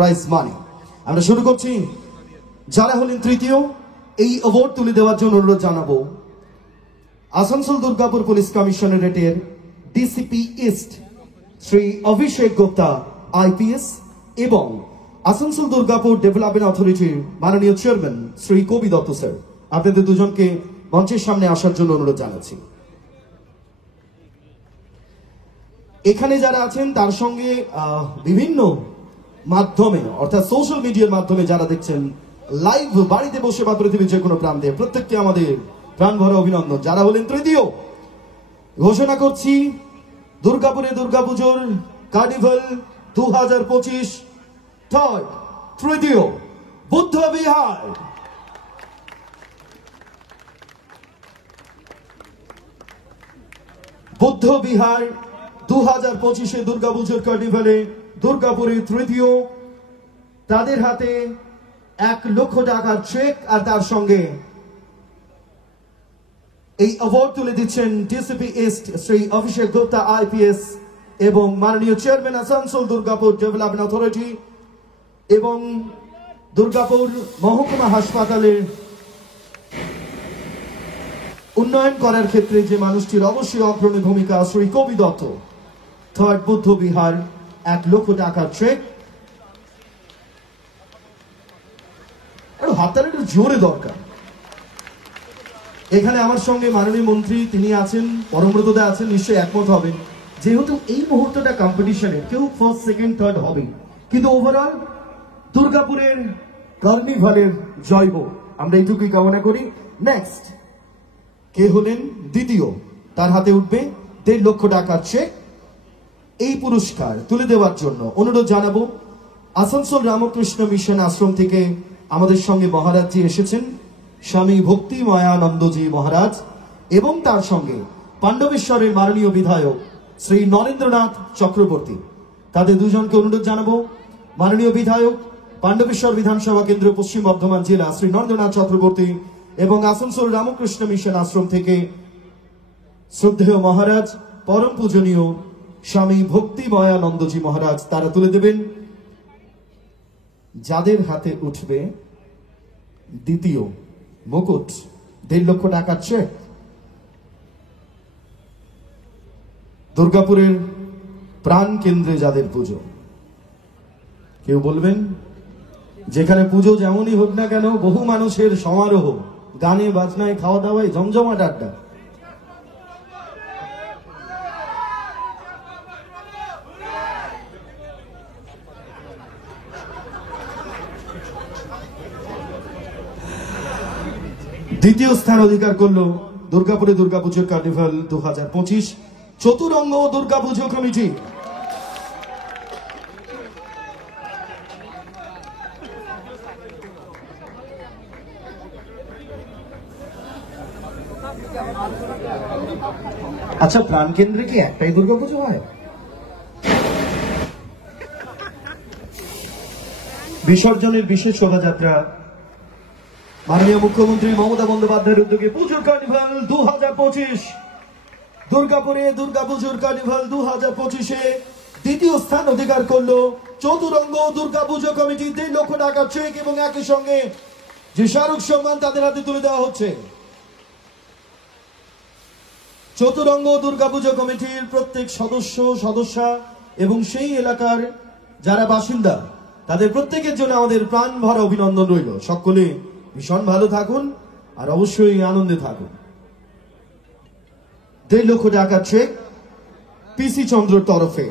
Prize money. আমরা শুরু করছি। যারা হলেন তৃতীয়, এই অ্যাওয়ার্ড তুলে দেওয়ার জন্য অনুরোধ জানাবো আসানসোল দুর্গাপুর পুলিশ কমিশনারেটের DCP east Shri Abhishek Gupta IPS এবং আসানসোল দুর্গাপুর ডেভেলপমেন্ট অথরিটির মাননীয় চেয়ারম্যান শ্রী কবি দত্ত স্যার। আপনাদের দুজনকে মঞ্চের সামনে আসার জন্য অনুরোধ জানাচ্ছি। এখানে যারা আছেন তার সঙ্গে বিভিন্ন মাধ্যমে অর্থাৎ সোশ্যাল মিডিয়ার মাধ্যমে যারা দেখছেন লাইভ, বাড়িতে বসে বা পৃথিবীর যে কোনো প্রান্তে, প্রত্যেককে আমাদের প্রাণ ভরা অভিনন্দন। যারা হলেন তৃতীয়, ঘোষণা করছি দুর্গাপুরে দুর্গাপুজোর কার্নিভাল 2025 থার্ড, তৃতীয় বুদ্ধ বিহার। বুদ্ধ বিহার 2025-এ দুর্গাপুজোর কার্নিভালে দুর্গাপুরে তৃতীয়, তাদের হাতে 1 লক্ষ টাকার চেক আর তার সঙ্গে এই অ্যাওয়ার্ড তুলে দিচ্ছেন DCP east Shri Abhishek Gupta IPS এবং মাননীয় chairman Asansol Durgapur development authority এবং দুর্গাপুর মহকুমা হাসপাতালের উন্নয়ন করার ক্ষেত্রে যে মানুষটির অবশ্যই অগ্রণী ভূমিকা, শ্রী কবি দত্ত। থার্ড বুদ্ধ বিহার 1 লক্ষ টাকার চেক। হাততালি একটু জোরে দরকার। এখানে আমার সঙ্গে মাননীয় মন্ত্রী তিনি আছেন, পরমব্রতদা আছেন, নিশ্চয়ই একমত হবেন যেহেতু এই মুহূর্তটা কম্পিটিশনের, কেউ ফার্স্ট সেকেন্ড থার্ড হবে, কিন্তু ওভারঅল দুর্গাপুরের কার্নিভালের জয় হোক, আমরা এইটুকুই কামনা করি। নেক্সট কে হলেন দ্বিতীয়, তার হাতে উঠবে 1.5 লক্ষ টাকার চেক। এই পুরস্কার তুলে দেওয়ার জন্য অনুরোধ জানাবো আসানসোল রামকৃষ্ণ মিশন আশ্রম থেকে আমাদের সঙ্গে মহারাজজি এসেছেন, স্বামী ভক্তি ময়ানন্দজি মহারাজ, এবং তার সঙ্গে পাণ্ডবেশ্বরের মাননীয় বিধায়ক শ্রী নরেন্দ্রনাথ চক্রবর্তী। তাদের দুজনকে অনুরোধ জানাবো মাননীয় বিধায়ক, পাণ্ডবেশ্বর বিধানসভা কেন্দ্র, পশ্চিম বর্ধমান জেলা, শ্রী নরেন্দ্রনাথ চক্রবর্তী এবং আসানসোল রামকৃষ্ণ মিশন আশ্রম থেকে শ্রদ্ধেয় মহারাজ পরম পূজনীয় স্বামী ভক্তি ময়ানন্দজি মহারাজ, তারা তুলে দেবেন। যাদের হাতে উঠবে দ্বিতীয় মুকুট 1.5 লক্ষ টাকার চেক, দুর্গাপুরের প্রাণ কেন্দ্রে যাদের পুজো, কেউ বলবেন যেখানে পুজো যেমনই হোক না কেন, বহু মানুষের সমারোহ, গানে বাজনায়, খাওয়া দাওয়ায়, জমজমাট আড্ডা। দ্বিতীয় স্থান অধিকার করলো দুর্গাপুরে দুর্গাপুজোর কার্নিভাল 2025 চতুরঙ্গ দুর্গাপুজো কমিটি। আচ্ছা, প্রাণ কেন্দ্রে কি একটাই দুর্গাপুজো হয়? বিসর্জনের বিশেষ শোভাযাত্রা মাননীয় মুখ্যমন্ত্রী মমতা বন্দ্যোপাধ্যায়ের উদ্যোগে পুজোর কার্নিভাল 2025 দুর্গাপুরে দুর্গাপুজোর কার্নিভাল 2025-এ দ্বিতীয় স্থান অধিকার করলো চতুরঙ্গ দুর্গাপুজো কমিটি। 1.5 লক্ষ টাকার চেক এবং একই সঙ্গে যে স্মারক সম্মান তাদের হাতে তুলে দেওয়া হচ্ছে। চতুরঙ্গ দুর্গাপুজো কমিটির প্রত্যেক সদস্যা এবং সেই এলাকার যারা বাসিন্দা, তাদের প্রত্যেকের জন্য আমাদের প্রাণ ভরা অভিনন্দন রইল। সকলে ভীষণ ভালো থাকুন আর অবশ্যই আনন্দে থাকুন। 1.5 লক্ষ টাকার চেক পিসি চন্দ্রর তরফে।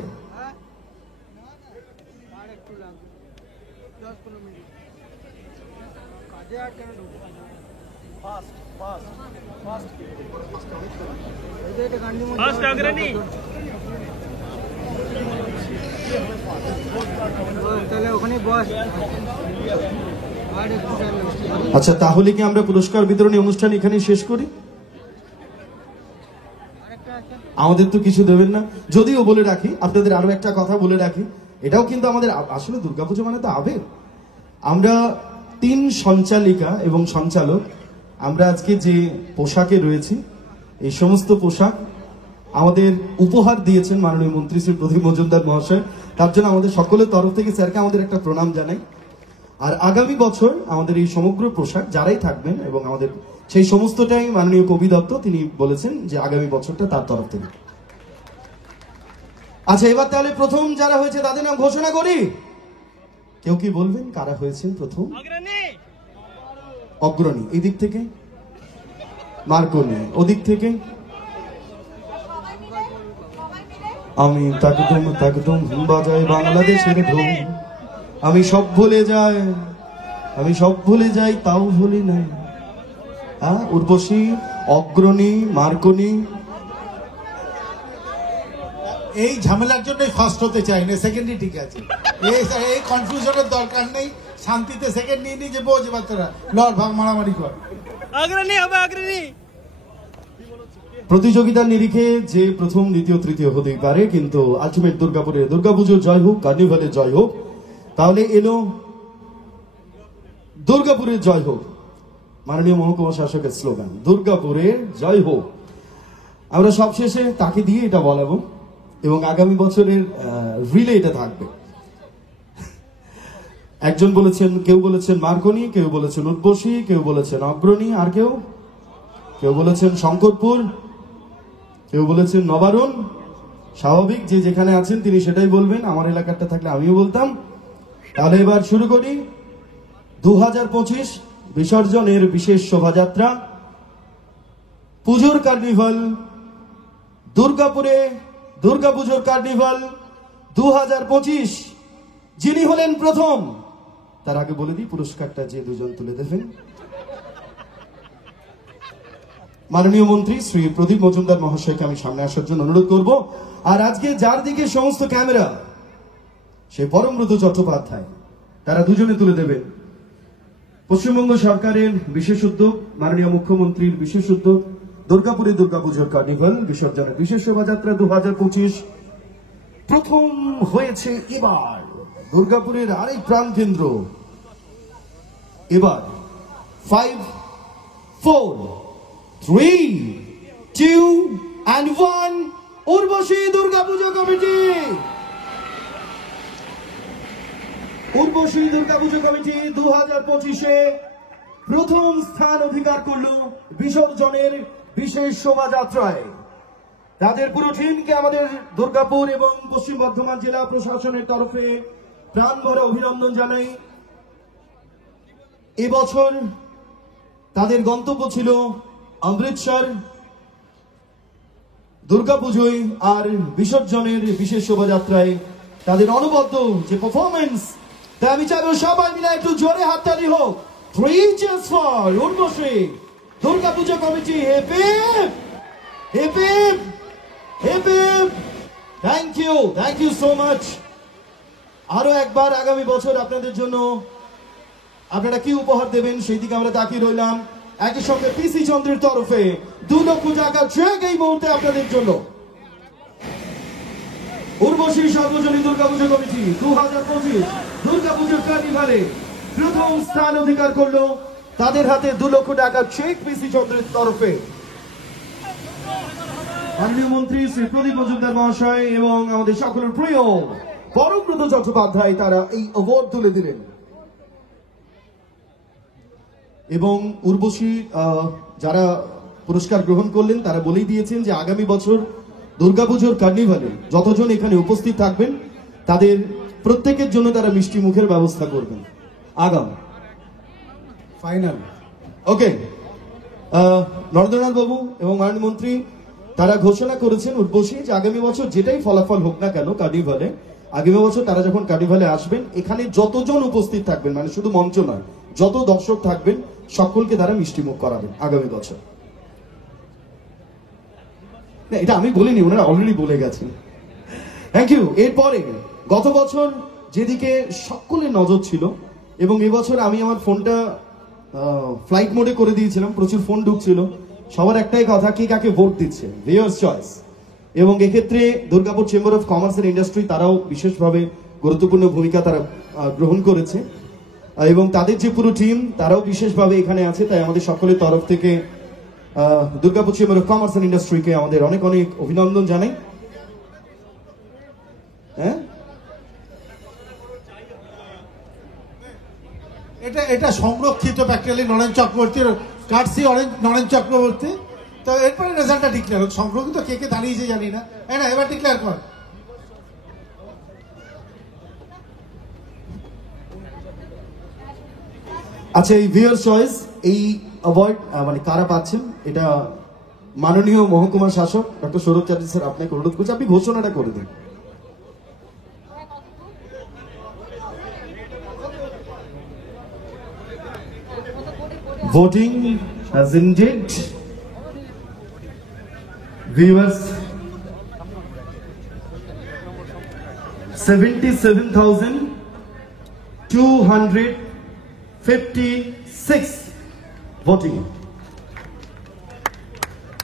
আচ্ছা, তাহলে কি আমরা পুরস্কার বিতরণী অনুষ্ঠান এখানে শেষ করি? আমাদের তো কিছু দেবেন না, যদিও বলে রাখি আপনাদের আরো একটা কথা বলে রাখি, এটাও কিন্তু আমাদের আসলে দুর্গাপুজো মানে তো আবেগ। আমরা 3 সঞ্চালিকা এবং সঞ্চালক আমরা আজকে যে পোশাকে রয়েছি, এই সমস্ত পোশাক আমাদের উপহার দিয়েছেন মাননীয় মন্ত্রী শ্রী প্রদীপ মজুমদার মহাশয়। তার জন্য আমাদের সকলের তরফ থেকে স্যারকে আমাদের একটা প্রণাম জানাই। আর আগামী বছর আমাদের এই সমগ্র পোশাক যারাই থাকবেন এবং আমাদের সেই সমস্তটাই মাননীয় কবি দত্ত তিনি বলেছেন যে আগামী বছরটা তার তরফ থেকে। আচ্ছা, এবার তাহলে প্রথম যারা হয়েছে তাদের নাম ঘোষণা করি। কেউ কি বলবেন কারা হয়েছেন প্রথম? অগ্রণী এই দিক থেকে, মার্কনি ওদিক থেকে, আমি তাকদম তাকদম বাজাই বাংলাদেশের ঢোল, আমি সব ভুলে যাই, আমি সব ভুলে যাই তাও ভুলি না। হ্যাঁ, উর্বশী, অগ্রণী, মার্কনি। এই ঝামেলার জন্য ফার্স্ট হতে চাই না, সেকেন্ডই ঠিক আছে। এই কনফিউশনের দরকার নেই, শান্তিতে সেকেন্ড নিয়ে নিয়ে যে বোঝ বাচ্চারা লড় ভাগ মারামারি কর। অগ্রণী হবে অগ্রণী। প্রতিযোগিতার নিরিখে যে প্রথম দ্বিতীয় তৃতীয় হতেই পারে, কিন্তু আলটিমেট দুর্গাপুরের দুর্গাপুজো জয় হোক, কার্নিভালের জয় হোক। তাহলে এলো দুর্গাপুরের জয় হোক, মাননীয় মহকুমা শাসকের স্লোগান দুর্গাপুরের জয় হোক। আমরা সবশেষে তাকে দিয়ে এটা বলাবো এবং আগামী বছরের রিলে এটা থাকবে। একজন বলেছেন, কেউ বলেছেন মার্কনি, কেউ বলেছেন উর্বশী, কেউ বলেছেন অগ্রণী, আর কেউ কেউ বলেছেন শঙ্করপুর, কেউ বলেছেন নবারুণ। স্বাভাবিক, যে যেখানে আছেন তিনি সেটাই বলবেন। আমার এলাকাটা থাকলে আমিও বলতাম। তাহলে এবার শুরু করি 2025 বিসর্জনের বিশেষ শোভাযাত্রা, পুজোর কার্নিভাল দুর্গাপুরে, দুর্গাপুজোর কার্নিভাল 2025। যিনি হলেন প্রথম, তার আগে বলে দিই পুরস্কারটা যে দুজন তুলে দেবেন, মাননীয় মন্ত্রী শ্রী প্রদীপ মজুমদার মহাশয়কে আমি সামনে আসার জন্য অনুরোধ করব। আর আজকে যার দিকে সমস্ত ক্যামেরা, সে পরমব্রত চট্টোপাধ্যায়, তারা দুজনে তুলে দেবেন। পশ্চিমবঙ্গ সরকারের বিশেষ উদ্যোগ, মাননীয় মুখ্যমন্ত্রীর বিশেষ উদ্যোগ, দুর্গাপুরে দুর্গাপুজোর কার্নিভাল বিসর্জনের বিশেষ শোভাযাত্রা 2025 প্রথম হয়েছে এবার দুর্গাপুরের আরেক প্রাণকেন্দ্র। এবার 5, 4, 3, 2 and 1 Urvashi Durga Puja committee. Urvashi Durga Puja committee 2025-এ প্রথম স্থান অধিকার করলো বিসর্জনের বিশেষ শোভাযাত্রায়। তাদের পুরো টিমকে আমাদের দুর্গাপুর এবং পশ্চিম বর্ধমান জেলা প্রশাসনের তরফে প্রাণ ভরা অভিনন্দন জানাই। এবছর তাদের গন্তব্য ছিল অমৃতসর। দুর্গাপুজোয় আর বিসর্জনের বিশেষ শোভাযাত্রায় তাদের অনবদ্য যে পারফরমেন্স, তাই আমি চাইবো সবাই মিলে একটু জোরে হাততালি হোক। 3 cheers for Urvashi Durga Puja committee. Hip hip hip hip hip hip. Thank you so much. আরো একবার আগামী বছর আপনাদের জন্য আপনারা কি উপহার দেবেন সেই দিকে আমরা তাকিয়ে রইলাম। একই সঙ্গে পিসি চন্দ্রের তরফে 2 লক্ষ টাকা চেক এই মুহূর্তে আপনাদের জন্য। উর্বশী সর্বজনীন দুর্গাপুজো কমিটি 2025 দুর্গাপুজোর কার্নিভালে প্রথম স্থান অধিকার করলো। তাদের হাতে 2 লক্ষ টাকা চেক পিসি চন্দ্রের তরফে। মাননীয় মন্ত্রী শ্রী প্রদীপ মজুমদার মহাশয় এবং আমাদের সকলের প্রিয় পরমব্রত চট্টোপাধ্যায় তারা এই অ্যাওয়ার্ড তুলে দিলেন। এবং উর্বশী যারা পুরস্কার গ্রহণ করলেন তারা বলেই দিয়েছেন যে আগামী বছর দুর্গাপুজোর কার্নিভালে যতজন এখানে উপস্থিত থাকবেন তাদের প্রত্যেকের জন্য তারা মিষ্টি মুখের ব্যবস্থা করবেন। আগাম ফাইনাল ওকে। নরেন্দ্রনাথ বাবু এবং মাননীয় মন্ত্রী তারা ঘোষণা করেছেন উর্বশী যে আগামী বছর যেটাই ফলাফল হোক না কেন কার্নিভালে, আগামী বছর তারা যখন কার্নিভালে আসবেন এখানে যতজন উপস্থিত থাকবেন, মানে শুধু মঞ্চ নয়, যত দর্শক থাকবেন সকলকে তারা মিষ্টি মুখ করাবেন আগামী বছর। এটা আমি বলিনি, ওনারা অলরেডি বলে গেছেন। Thank you. এরপরে গত বছর যেদিকে সকলের নজর ছিল এবং এবছর আমি আমার ফোনটা ফ্লাইট মোডে করে দিয়েছিলাম, প্রচুর ফোন ঢুকছিল। সবার একটাই কথা, কে কাকে ভোট দিচ্ছে, ভিউয়ার্স চয়েস। এবং এক্ষেত্রে Durgapur chamber of commerce and industry তারাও বিশেষভাবে গুরুত্বপূর্ণ ভূমিকা তারা গ্রহণ করেছে এবং তাদের যে পুরো টিম তারাও বিশেষভাবে এখানে আছে। তাই আমাদের সকলের তরফ থেকে Durgapur chamber of commerce and ইন্ডাস্ট্রিকে আমাদের অনেক অনেক অভিনন্দন জানাই। হ্যাঁ, এটা সংরক্ষিত প্র্যাকটিক্যালি নরেন চক্রবর্তীর কাটসি নরেন চক্রবর্তী। তো এরপরে রেজাল্টটা ডিক্লেয়ার হোক। সংরক্ষিত কে কে দাঁড়িয়েছে জানি না, না এবার ডিক্লেয়ার কর। আচ্ছা, এই ভিউয়ার চয়েস এই অ্যাওয়ার্ড মানে কারা পাচ্ছেন, এটা মাননীয় মহকুমা শাসক ডক্টর সৌরভ চ্যাটার্জি স্যার আপনাকে অনুরোধ করছি, আপনি ঘোষণাটা করে দিন। Voting has ended. Viewers, 77,256 voting.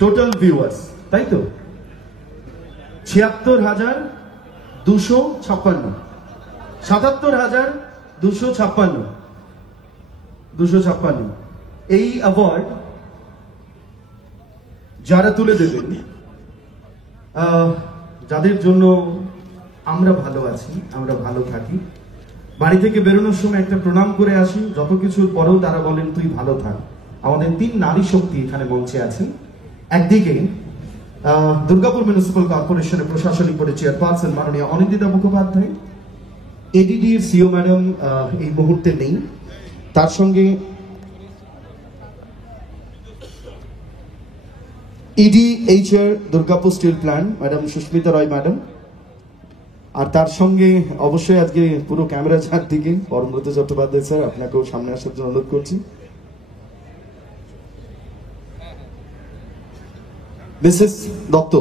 Total viewers, তাই তো 76,256, 77,256 এই অ্যাওয়ার্ড যারা তুলে দেবেন, যাদের জন্য আমরা ভালো আছি, আমরা ভালো থাকি, বাড়ি থেকে বেরোনোর সময় একটা প্রণাম করে আসি, যত কিছুর পরেও তারা বলেন তুই ভালো থাক। আমাদের 3 নারী শক্তি এখানে মঞ্চে আছেন। একদিকে দুর্গাপুর মিউনিসিপাল কর্পোরেশনের প্রশাসনিক বোর্ডের চেয়ারপারসন মাননীয় Anindita Mukhopadhyay, ADD CO madam এই মুহূর্তে নেই, তার সঙ্গে EDHR Durgapur steel plant madam Susmita Roy madam, আর তার সঙ্গে অবশ্যই আজকে পুরো ক্যামেরা চারদিকে পরমব্রত চট্টোপাধ্যায় স্যার, আপনাকেও সামনে আসার জন্য অনুরোধ করছি। মিসেস দত্ত,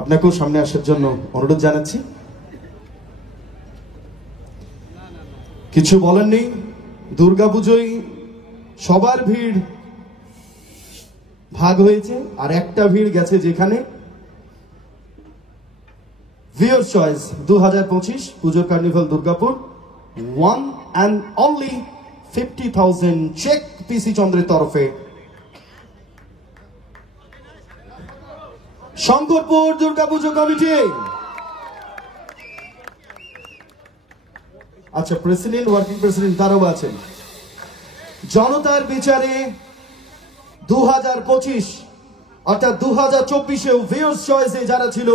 আপনাকেও সামনে আসার জন্য অনুরোধ জানাচ্ছি। কিছু বলার নেই, দুর্গাপুজোয় সবার ভিড় ভাগ হয়েছে, আর একটা ভিড় গেছে যেখানে ভিউয়ার চয়েস 2025 পুজোর carnival Durgapur, 1 and only 50,000 cheque PC চন্দ্রের তরফে শঙ্করপুর দুর্গাপুজো কমিটি। আচ্ছা, প্রেসিডেন্ট, ওয়ার্কিং প্রেসিডেন্ট তারাও আছেন। জনতার বিচারে 2025 অর্থাৎ 2024-এও ভিউয়ার্স চয়েসে যারা ছিল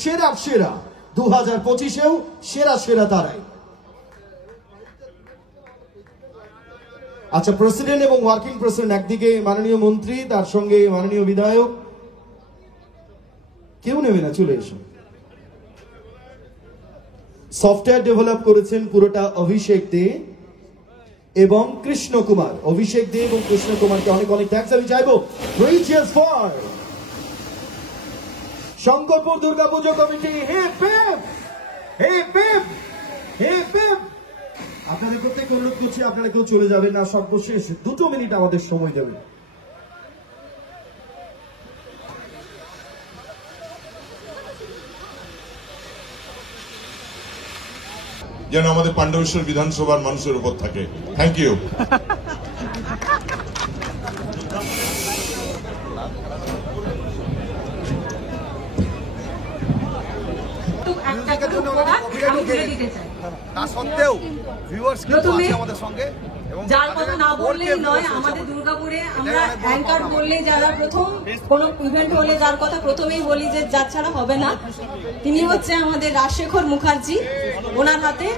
সেরা 2025-এও সেরা তারাই। আচ্ছা, প্রেসিডেন্ট এবং ওয়ার্কিং প্রেসিডেন্ট, একদিকে মাননীয় মন্ত্রী, তার সঙ্গে মাননীয় বিধায়ক, কেউ নেবে না, চলে এসো। সফটওয়্যার ডেভেলপ করেছেন পুরোটা অভিষেক দে এবং কৃষ্ণ কুমার। অভিষেক দে এবং কৃষ্ণ কুমারকে অনেক অনেক থ্যাঙ্কস আমি চাইবো। শঙ্করপুর দুর্গাপুজো কমিটি, আপনাদের প্রত্যেক অনুরোধ করছি, আপনারা কেউ চলে যাবেন না, সর্বশেষ 2 মিনিট আমাদের সময় দেবেন। যেন আমাদের পাণ্ডবেশ্বর বিধানসভার মানুষের উপর থাকে। Thank you. যার কথা না বললেই নয়, আমাদের দুর্গাপুরে আমরা অ্যাঙ্কার বললে যারা প্রথম কোন ইভেন্ট হলে যার কথা প্রথমেই বলি যে যার ছাড়া হবে না, তিনি হচ্ছে আমাদের রাজশেখর মুখার্জি। ওনার হাতে